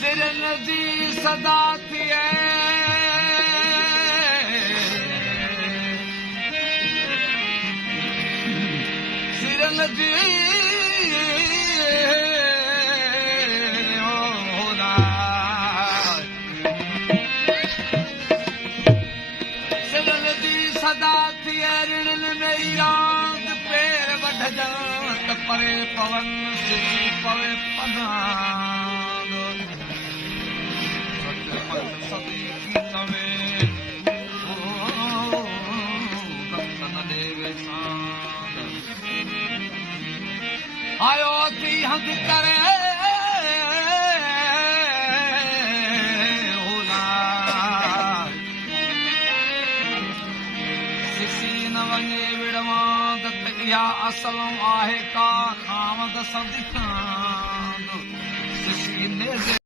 सिरन जी सदा थिए सिरन जी सिरन जी सदा थिए ऋण में याद पेर वढजनि त परे पवन सिरी पवे पना आयो थी हंध करे सिसी न वञे विड़वांद त इहा असल आहे का खामद सदी खां सिसी ने